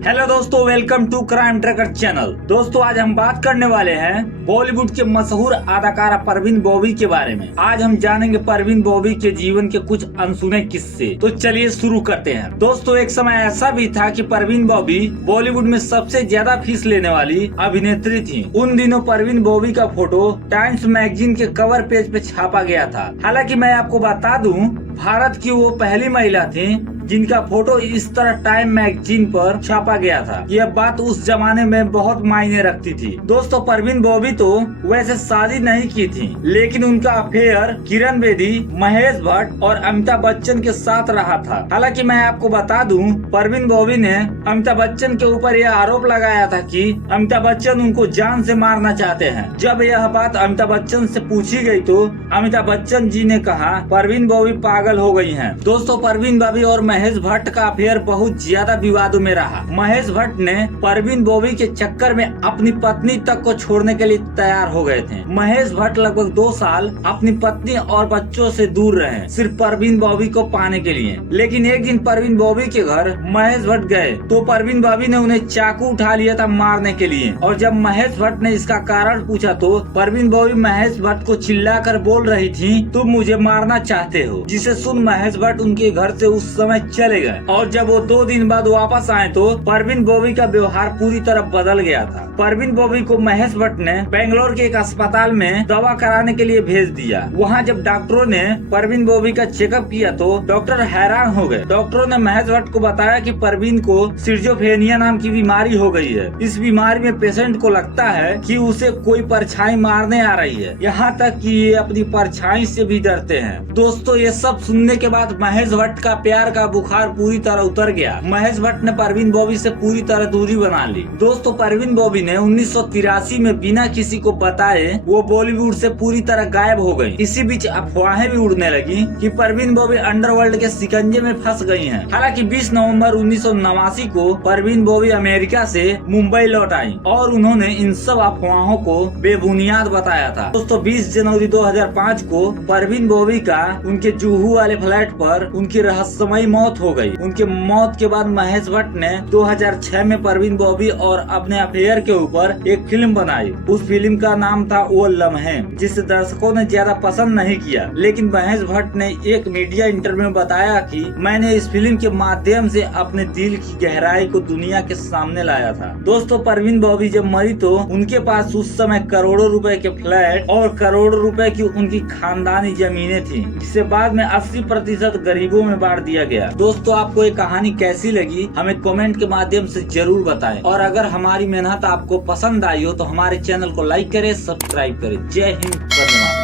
Hello दोस्तों, welcome to crime tracker channel. दोस्तों, आज हम बात करने वाले हैं बॉलीवुड के मशहूर अदाकारा परवीन बॉबी के बारे में। आज हम जानेंगे परवीन बॉबी के जीवन के कुछ अनसुने किस्से। तो चलिए शुरू करते हैं। दोस्तों, एक समय ऐसा भी था कि परवीन बॉबी बॉलीवुड में सबसे ज्यादा फीस लेने वाली अभिनेत्री थी। उन दिनों परवीन बॉबी का फोटो टाइम्स मैगजीन के कवर पेज पे छापा गया था। हालांकि मैं आपको बता दूं, भारत की वो पहली महिला थी जिनका फोटो इस तरह टाइम मैगजीन पर छापा गया था। यह बात उस जमाने में बहुत मायने रखती थी। दोस्तों, परवीन बॉबी तो वैसे शादी नहीं की थी, लेकिन उनका अफेयर किरण बेदी, महेश भट्ट और अमिताभ बच्चन के साथ रहा था। हालांकि मैं आपको बता दूं, परवीन बॉबी ने अमिताभ बच्चन के ऊपर यह आरोप लगाया था कि अमिताभ बच्चन उनको जान से मारना चाहते हैं। जब यह बात अमिताभ बच्चन से पूछी गई तो अमिताभ बच्चन जी ने कहा, परवीन बॉबी पागल हो गई हैं। दोस्तों, परवीन बॉबी और महेश भट्ट का अफेयर बहुत ज्यादा विवादों में रहा। महेश भट्ट ने परवीन बॉबी के चक्कर में अपनी पत्नी तक को छोड़ने के लिए तैयार हो गए थे। महेश भट्ट लगभग 2 साल अपनी पत्नी और बच्चों से दूर रहे, सिर्फ परवीन बॉबी को पाने के लिए। लेकिन एक दिन परवीन बॉबी के घर महेश भट्ट गए तो परवीन बॉबी ने उन्हें चाकू उठा लिया था मारने के लिए। और जब महेश भट्ट ने इसका कारण पूछा तो परवीन बॉबी महेश भट्ट को चिल्लाकर बोल रही थी, तुम मुझे मारना चाहते हो। जिसे सुन महेश भट्ट उनके घर से उस समय चले गए। और जब वो 2 दिन बाद वापस आए तो परवीन बॉबी का व्यवहार पूरी तरह बदल गया था। परवीन बॉबी को महेश भट्ट ने बेंगलोर के एक अस्पताल में दवा कराने के लिए भेज दिया। वहाँ जब डॉक्टरों ने परवीन बॉबी का चेकअप किया तो डॉक्टर हैरान हो गए। डॉक्टरों ने महेश भट्ट को बताया कि परवीन को सिजोफ्रेनिया नाम की बीमारी हो गई है। इस बीमारी में पेशेंट को लगता है कि उसे कोई परछाई मारने आ रही है, यहाँ तक कि ये अपनी परछाई से भी डरते हैं। दोस्तों, ये सब सुनने के बाद महेश भट्ट का प्यार का बुखार पूरी तरह उतर गया। महेश भट्ट ने परवीन बॉबी से पूरी तरह दूरी बना ली। दोस्तों, परवीन बॉबी ने 1983 में बिना किसी को बताए वो बॉलीवुड से पूरी तरह गायब हो गई। इसी बीच अफवाहें भी उड़ने लगी कि परवीन बॉबी अंडरवर्ल्ड के शिकंजे में फंस गई हैं। हालांकि 20 नवंबर 1989 को परवीन बॉबी अमेरिका से मुंबई लौट आई और उन्होंने इन सब अफवाहों को बेबुनियाद बताया था। दोस्तों, 20 जनवरी 2005 को परवीन बॉबी का उनके जुहू वाले फ्लैट पर उनकी रहस्यमयी मौत हो गई। उनके मौत के बाद महेश भट्ट ने 2006 में परवीन बॉबी और अपने अफेयर के ऊपर एक फिल्म बनाई। उस फिल्म का नाम था वो लम्हे, जिसे दर्शकों ने ज्यादा पसंद नहीं किया। लेकिन महेश भट्ट ने एक मीडिया इंटरव्यू में बताया कि मैंने इस फिल्म के माध्यम से अपने दिल की गहराई को दुनिया के सामने लाया था। दोस्तों, परवीन बॉबी जब मरी तो उनके पास उस समय करोड़ों रुपए के फ्लैट और करोड़ों रुपए की उनकी खानदानी जमीनें थी, जिसे बाद में 80% गरीबों में बांट दिया गया। दोस्तों, आपको ये कहानी कैसी लगी हमें कमेंट के माध्यम से जरूर बताएं। और अगर हमारी मेहनत आपको पसंद आई हो तो हमारे चैनल को लाइक करें, सब्सक्राइब करें। जय हिंद, धन्यवाद।